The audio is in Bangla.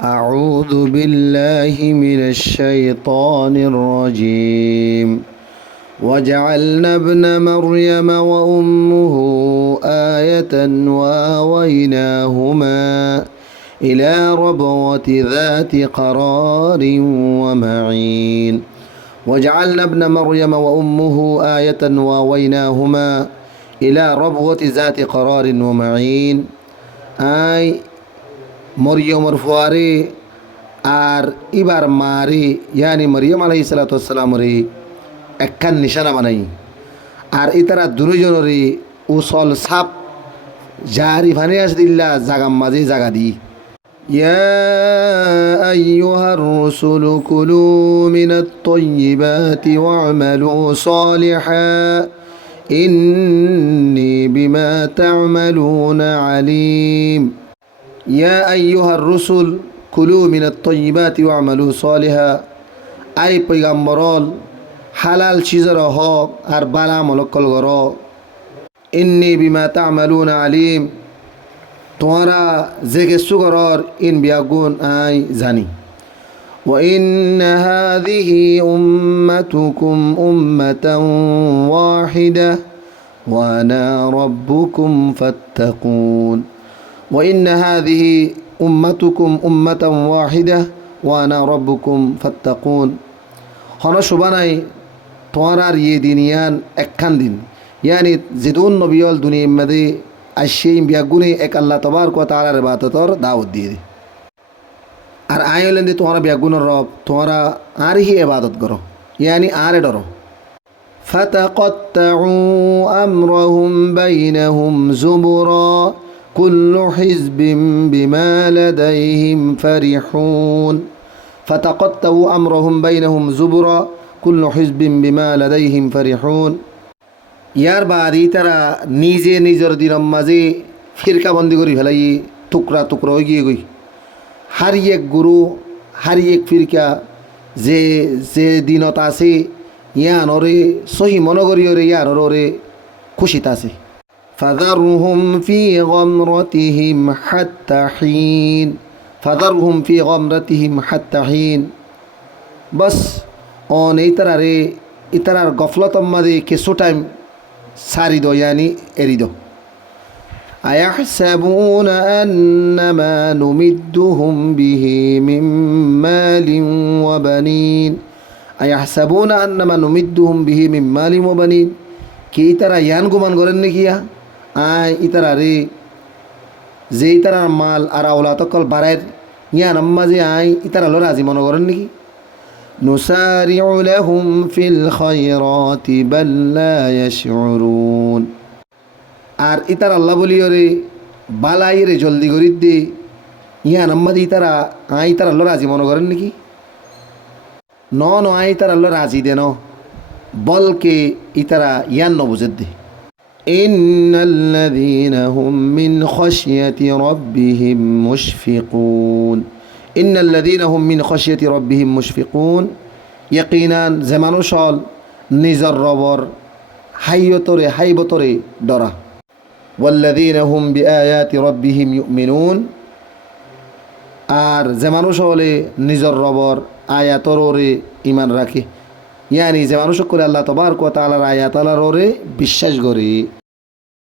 أعوذ بالله من الشيطان الرجيم وجعلنا ابن مريم وأمه آية وآويناهما إلى ربوة ذات قرار ومعين وجعلنا ابن مريم وأمه آية وآويناهما إلى ربوة ذات قرار ومعين آي মরিয়মর ফুয়ারে আর ইবার মারে ইয়ানি মরিয়ম আলাইহিস সালাতু ওয়াসসালাম রে একখান নিশানা বানাই আর ইতারা দুজনরে উসল সাপ জারি ভানে আসদিল্লা জাগাম মাঝে জাগা দি ইয়া আইয়ুহার রাসূলু কুলু মিনাত তাইয়্যিবাতি ওয়া'মালু সালিহান ইন্নী বিমা তা'মালুনা আলিম ইয়া আইয়ুহার রসুল কুলু মিনাত তাইয়্যিবাতি ওয়া'মালু সালিহা আই পয়গাম্বরল হালাল চিজর হক আর বালা মলকল গর ইন্নী বিমা তা'মালুনা আলিম তোমরা যে কিছু করর ইন বিয়াগুন আই জানি ওয়া ইন্না হাযিহি উম্মাতুকুম উম্মাতান ওয়াহিদা ওয়া আনা রাব্বুকুম ফাত্তাকুন وإن هذه أمتكم أمة واحدة وأنا ربكم فاتقون هنا شباناي توارار يدينيان أكان دين يعني زدون نبيال دنيا مدي الشيء بيقولي إك الله تبارك وتعالى رباطتور داود دي আর আইলেন্ডে তোমরা বিয়াগুনের রব তোমরা আরহি ইবাদত করো يعني আরে ডরো فتقطعوا أمرهم بينهم زبرا كل حزب بما لديهم فرحون فتقطعوا أمرهم بينهم زبرا كل حزب بما لديهم فرحون ইয়ার বাদী তারা নিজে নিজের দিনের মাঝে ফিরকা বন্দি করি ফেলাই টুকরা টুকরা হয়ে গিয়ে গই হারি এক গুরু হারি এক ফিরকা যে যে দিনত আছে ইয়ানরে সহি মনগরীয়রে ইয়ানরে খুশিত আছে فذرهم في غمرتهم حتى حين فذرهم في غمرتهم حتى حين بس on itarar gaflat amade কিছু টাইম সারি দো yani এরিদো أيحسبون أنما نمدهم به من مال وبنين أيحسبون أنما نمدهم به من مال وبنين কি তারা ইয়ান গুমান করেন নাকিয়া আয় ইতারা রে যে ইতারার মাল আর আওলাতকল বাড়ায় ইয়ান আম্মাজে আয় ইতারা লো রাজি মনে করেন নাকি নুসারিউ লাহুম ফিল খায়রাতি বাল লা ইয়াশউরুন আর ইতারা আল্লাহ বলিও রে বালাই রে জলদি করি দে ইয়ান আম্মাজে ইতারা আয় ইতারা লো রাজি মনে করেন নাকি ন ন আয় ইতারা লো রাজি দেন বলকে ইতারা ইয়ান নবুজেদ দে إن الذين هم من خشية ربهم مشفقون إن الذين هم من خشية ربهم مشفقون يقينا زمانو شال نزر ربر حيوتوري حيبتوري درا والذين هم بآيات ربهم يؤمنون আর زمانو شالي نزر ربر آياتوري إيمان راكي يعني زمانو شكر الله تبارك وتعالى آيات الله বিশ্বাস করে